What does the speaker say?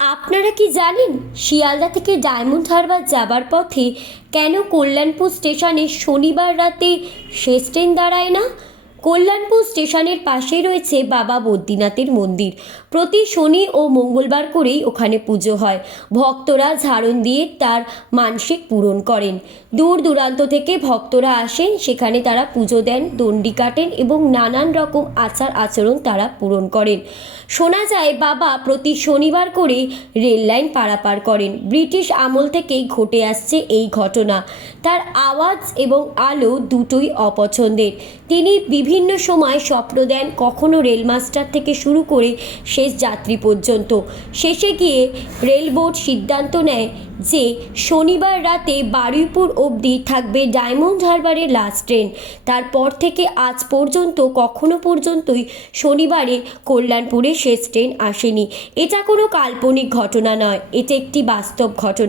আপনারা কি জানেন শিয়ালদা থেকে ডায়মন্ড হারবার যাবার পথে কেন কল্যাণপুর স্টেশনে শনিবার রাতে শেষ ট্রেন দাঁড়ায় না? কল্যাণপুর স্টেশনের পাশেই রয়েছে বাবা বদ্রীনাথের মন্দির। প্রতি শনি ও মঙ্গলবার করেই ওখানে পুজো হয়। ভক্তরা ঝাড়ন দিয়ে তার মানসিক পূরণ করেন। দূর দূরান্ত থেকে ভক্তরা আসেন, সেখানে তারা পুজো দেন, দণ্ডি কাটেন এবং নানান রকম আচার আচরণ তারা পূরণ করেন। শোনা যায় বাবা প্রতি শনিবার করে রেল লাইন পারাপার করেন। ব্রিটিশ আমল থেকেই ঘটে আসছে এই ঘটনা। তার আওয়াজ এবং আলো দুটোই অপছন্দের। তিনি বিভিন্ন সময় স্বপ্ন দেন, কখনো রেলমাস্টার থেকে শুরু করে শেষ যাত্রী পর্যন্ত। শেষে গিয়ে রেল বোর্ড সিদ্ধান্ত নেয় যে শনিবার রাতে বারুইপুর অবধি থাকবে ডায়মন্ড হারবারের লাস্ট ট্রেন। তারপর থেকে আজ পর্যন্ত কখনো পর্যন্তই শনিবারে কল্যাণপুরে শেষ ট্রেন আসেনি। এটা কোনো কাল্পনিক ঘটনা নয়, এটা একটি বাস্তব ঘটনা।